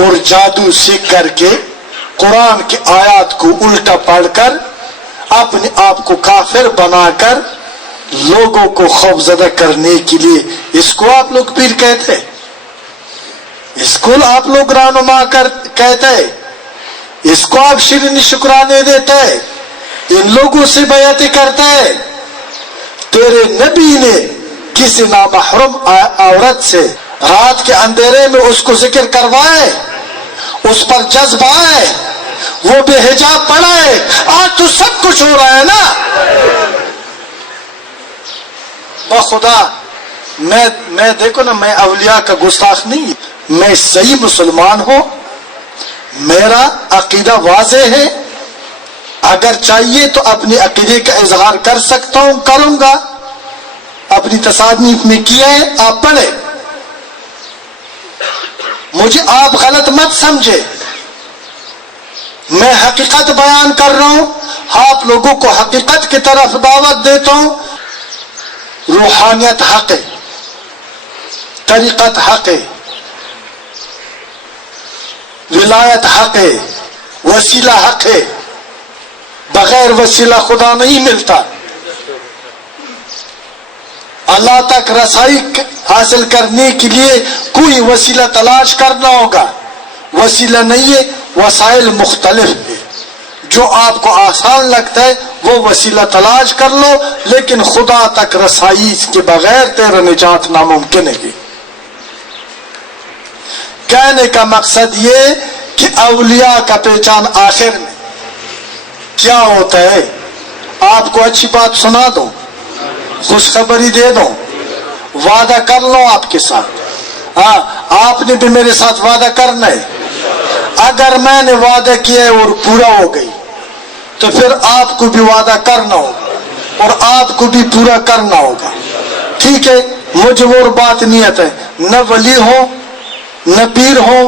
اور جادو سیکھ کر کے قرآن کی آیات کو الٹا پڑھ کر اپنے آپ کو کافر بنا کر لوگوں کو خوفزدہ کرنے کے لیے، اس کو آپ لوگ پیر کہتے ہیں، اس کو آپ لوگ رہنما کہتے ہیں، اس کو آپ شیرین شکرانے دیتے ہیں، ان لوگوں سے بیعت کرتے ہیں۔ تیرے نبی نے کسی نامحرم عورت سے رات کے اندھیرے میں اس کو ذکر کروائے، اس پر جذب آئے، وہ بے حجاب پڑا ہے، آج تو سب کچھ ہو رہا ہے نا۔ بخدا میں دیکھو نا، میں اولیاء کا گستاخ نہیں، میں صحیح مسلمان ہوں، میرا عقیدہ واضح ہے، اگر چاہیے تو اپنے عقیدے کا اظہار کر سکتا ہوں، کروں گا، اپنی تصانیف میں کیا ہے، آپ پڑھیں، مجھے آپ غلط مت سمجھے، میں حقیقت بیان کر رہا ہوں، آپ لوگوں کو حقیقت کی طرف دعوت دیتا ہوں۔ روحانیت حق ہے، طریقت حق ہے، ولایت حق ہے، وسیلہ حق ہے، بغیر وسیلہ خدا نہیں ملتا۔ اللہ تک رسائی حاصل کرنے کے لیے کوئی وسیلہ تلاش کرنا ہوگا، وسیلہ نہیں ہے، وسائل مختلف ہے، جو آپ کو آسان لگتا ہے وہ وسیلہ تلاش کر لو، لیکن خدا تک رسائی کے بغیر تیرا نجات ناممکن ہے۔ کہنے کا مقصد یہ کہ اولیاء کا پہچان آخر میں کیا ہوتا ہے، آپ کو اچھی بات سنا دو، خوشخبری دے دو، وعدہ کر لو آپ کے ساتھ، ہاں آپ نے بھی میرے ساتھ وعدہ کرنا ہے، اگر میں نے وعدہ کیا ہے اور پورا ہو گئی تو پھر آپ کو بھی وعدہ کرنا ہوگا اور آپ کو بھی پورا کرنا ہوگا، ٹھیک ہے؟ مجھے اور بات نیت ہے، نہ ولی ہو، نہ پیر ہو،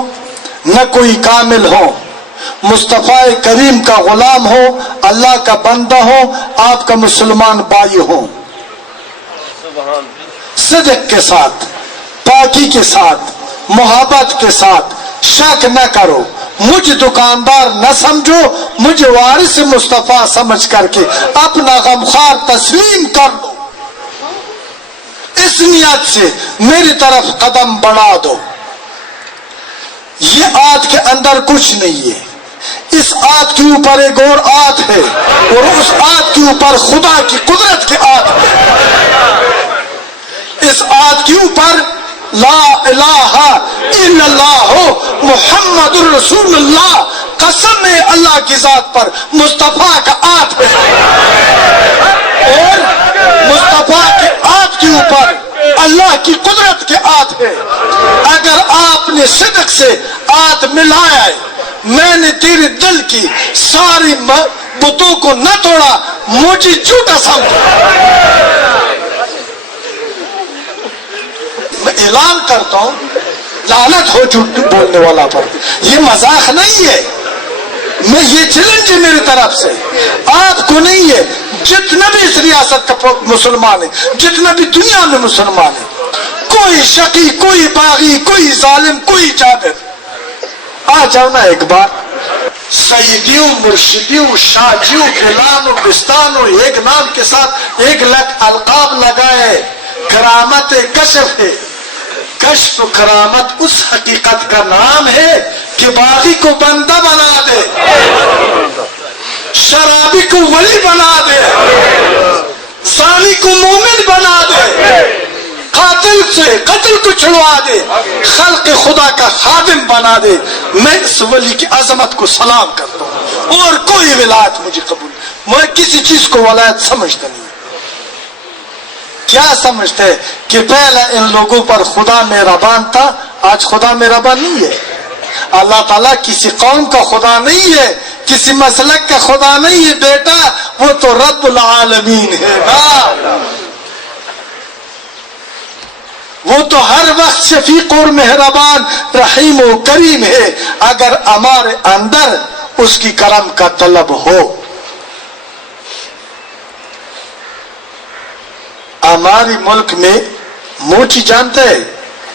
نہ کوئی کامل ہو، مصطفیٰ کریم کا غلام ہو، اللہ کا بندہ ہو، آپ کا مسلمان بھائی ہو، صدق کے ساتھ، پاکی کے ساتھ، محبت کے ساتھ، شک نہ کرو، مجھے دکاندار نہ سمجھو، مجھے وارث مصطفیٰ سمجھ کر کے اپنا غمخوار تسلیم کر دو، اس نیت سے میری طرف قدم بڑھا دو۔ یہ آیت کے اندر کچھ نہیں ہے، اس آیت کے اوپر ایک اور آیت ہے، اور اس آیت کے اوپر خدا کی قدرت کی آیت ہے، اس آیت کے اوپر لا الہ الا اللہ محمد الرسول اللہ، قسم ہے اللہ کی ذات پر، مصطفیٰ کا آیت ہے، اور مصطفیٰ کی آیت کے اوپر اللہ کی قدرت کی آیت ہے۔ اگر آپ نے صدق سے آیت ملایا ہے، میں نے تیرے دل کی ساری بتوں کو نہ توڑا، مجھے جھوٹا سمجھا، میں اعلان کرتا ہوں، لعنت ہو جھوٹ بولنے والا پر، یہ مذاق نہیں ہے، میں یہ چیلنج ہے میری طرف سے، آپ کو نہیں ہے، جتنا بھی اس ریاست کا مسلمان ہے، جتنا بھی دنیا میں مسلمان ہے، کوئی شقی، کوئی باغی، کوئی ظالم، کوئی جابر، آ جاؤ نا ایک بار، سیدیوں، مرشدیوں، شاہجیوں، فلانوں، بستانوں، ایک نام کے ساتھ 1,00,000 القاب لگائے، کرامت کشف ہے، کشف کرامت اس حقیقت کا نام ہے کہ باغی کو بندہ بنا دے، شرابی کو ولی بنا دے، زانی کو مومن بنا دے، قاتل سے قتل کو چھڑوا دے، خلق خدا کا خادم بنا دے۔ میں اس ولی کی عظمت کو سلام کرتا ہوں، اور کوئی ولایت مجھے قبول، میں کسی چیز کو ولایت سمجھتا نہیں۔ کیا سمجھتے ہیں کہ پہلے ان لوگوں پر خدا مہربان تھا، آج خدا مہربان نہیں ہے؟ اللہ تعالیٰ کسی قوم کا خدا نہیں ہے، کسی مسلک کا خدا نہیں ہے بیٹا، وہ تو رب العالمین ہے نا، وہ تو ہر وقت شفیق اور مہربان، رحیم و کریم ہے۔ اگر ہمارے اندر اس کی کرم کا طلب ہو، ہماری ملک میں موچی جانتے ہیں،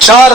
4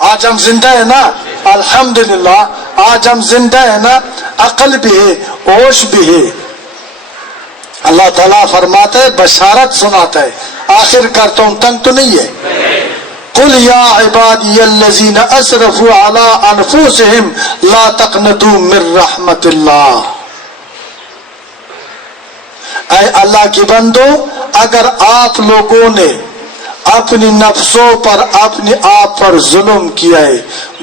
آج ہم زندہ ہے نا، الحمدللہ آج ہم زندہ ہے نا، عقل بھی ہے، ہوش بھی ہے۔ اللہ تعالیٰ فرماتا ہے، بشارت سناتا ہے، آخر کرتا ہوں، تنگ تو نہیں ہے۔ قل یا عبادی الذین اسرفوا علی انفسہم لا تقنطوا من رحمت اللہ۔ اے اللہ کی بندو، اگر آپ لوگوں نے اپنی نفسوں پر، اپنے آپ پر ظلم کیا ہے،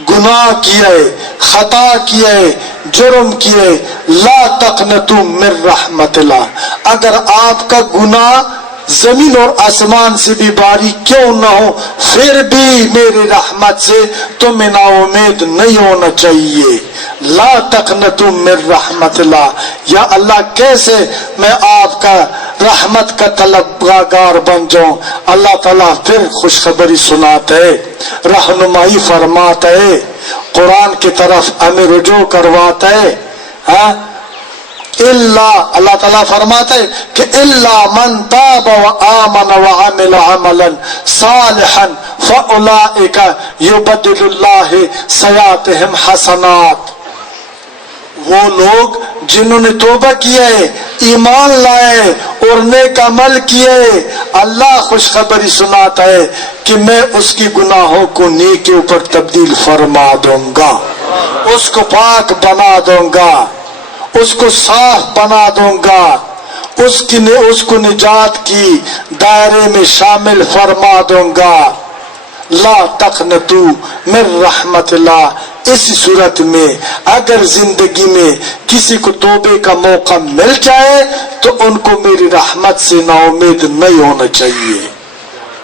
گناہ کیا ہے، خطا کیا ہے، جرم کیا ہے، لا تقنطوا من رحمت اللہ، اگر آپ کا گناہ زمین اور آسمان سے بھی باری کیوں نہ ہو، پھر بھی میری رحمت سے تمہیں نا امید نہیں ہونا چاہیے۔ لا تقنطوا من رحمت اللہ، یا اللہ کیسے میں آپ کا رحمت کا طلبگار بن جاؤں۔ اللہ تعالیٰ پھر خوشخبری سناتا ہے، رہنمائی فرماتا ہے، قرآن کی طرف ہمیں رجوع کرواتا ہے۔ اللہ تعالیٰ فرماتا ہے کہ الا من تاب وآمن وعمل عملا صالحا فاولئک یبدل اللہ سیئاتہم حسنات۔ وہ لوگ جنہوں نے توبہ کیا ہے، ایمان لائے اور نیک عمل کیے، اللہ خوشخبری سناتا ہے کہ میں اس کی گناہوں کو نیکیوں پر تبدیل فرما دوں گا، اس کو پاک بنا دوں گا، اس کو صاف بنا دوں گا، اس کو نجات کی دائرے میں شامل فرما دوں گا۔ لا تقنطوا من رحمت اللہ۔ اس صورت میں اگر زندگی میں کسی کو توبے کا موقع مل جائے تو ان کو میری رحمت سے نا امید نہیں ہونا چاہیے۔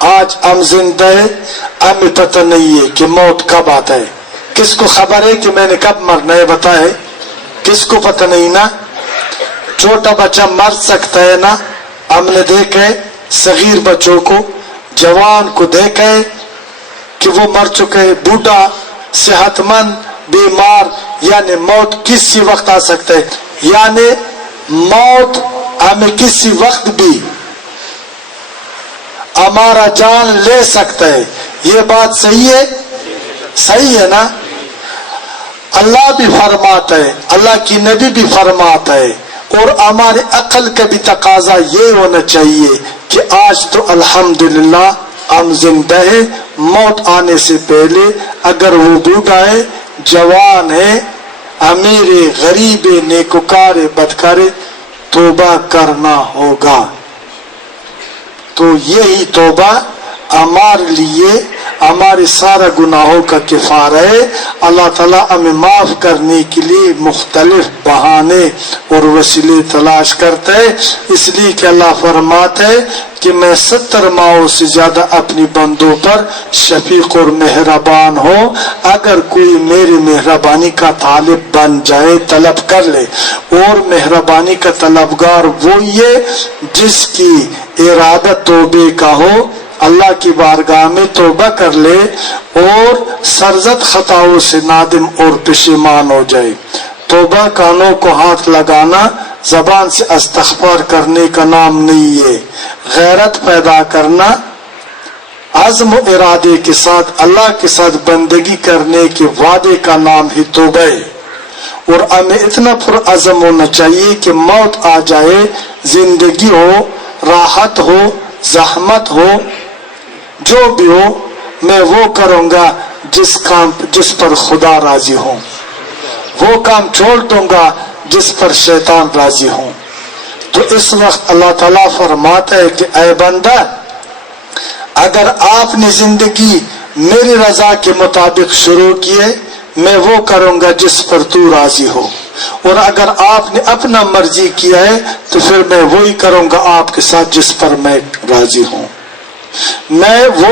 آج ہم زندہ ہیں، ہمیں پتہ نہیں ہے کہ موت کب آتا ہے۔ کس کو خبر ہے کہ میں نے کب مرنا ہے؟ بتائے، کس کو پتہ نہیں نا؟ چھوٹا بچہ مر سکتا ہے نا، ہم نے دیکھا ہے صغیر بچوں کو، جوان کو دیکھا ہے کہ وہ مر چکے ہیں، بوڑھا، صحت مند، بیمار، یعنی موت کسی وقت آ سکتا ہے، یعنی موت ہمیں کسی وقت بھی ہمارا جان لے سکتا ہے۔ یہ بات صحیح ہے؟ صحیح ہے نا؟ اللہ بھی فرماتا ہے، اللہ کی نبی بھی فرماتا ہے، اور ہماری عقل کا بھی تقاضا یہ ہونا چاہیے کہ آج تو الحمدللہ ہم زندہ ہیں، موت آنے سے پہلے اگر وہ بوڑھا ہے، جوان ہے، امیر، غریب، نیکوکار، بدکار، توبہ کرنا ہوگا۔ تو یہی توبہ ہمارے لیے ہمارے سارا گناہوں کا کفارہ ہے۔ اللہ تعالیٰ ہمیں معاف کرنے کے لیے مختلف بہانے اور وسیلے تلاش کرتا ہے، اس لیے کہ اللہ فرماتا ہے کہ میں 70 ماہوں سے زیادہ اپنی بندوں پر شفیق اور مہربان ہوں۔ اگر کوئی میری مہربانی کا طالب بن جائے، طلب کر لے، اور مہربانی کا طلبگار وہ یہ جس کی ارادہ توبے کا ہو، اللہ کی بارگاہ میں توبہ کر لے اور سرزد خطاؤں سے نادم اور پشیمان ہو جائے۔ توبہ کانوں کو ہاتھ لگانا، زبان سے استغفار کرنے کا نام نہیں ہے۔ غیرت پیدا کرنا، عزم و ارادے کے ساتھ اللہ کے ساتھ بندگی کرنے کے وعدے کا نام ہی توبہ ہے۔ اور ہمیں اتنا پرعزم ہونا چاہیے کہ موت آ جائے، زندگی ہو، راحت ہو، زحمت ہو، جو بھی ہو، میں وہ کروں گا جس پر خدا راضی ہوں، وہ کام چھوڑ دوں گا جس پر شیطان راضی ہوں۔ تو اس وقت اللہ تعالیٰ فرماتا ہے کہ اے بندہ، اگر آپ نے زندگی میری رضا کے مطابق شروع کی ہے، میں وہ کروں گا جس پر تو راضی ہو، اور اگر آپ نے اپنا مرضی کیا ہے تو پھر میں وہی کروں گا آپ کے ساتھ جس پر میں راضی ہوں۔ میں وہ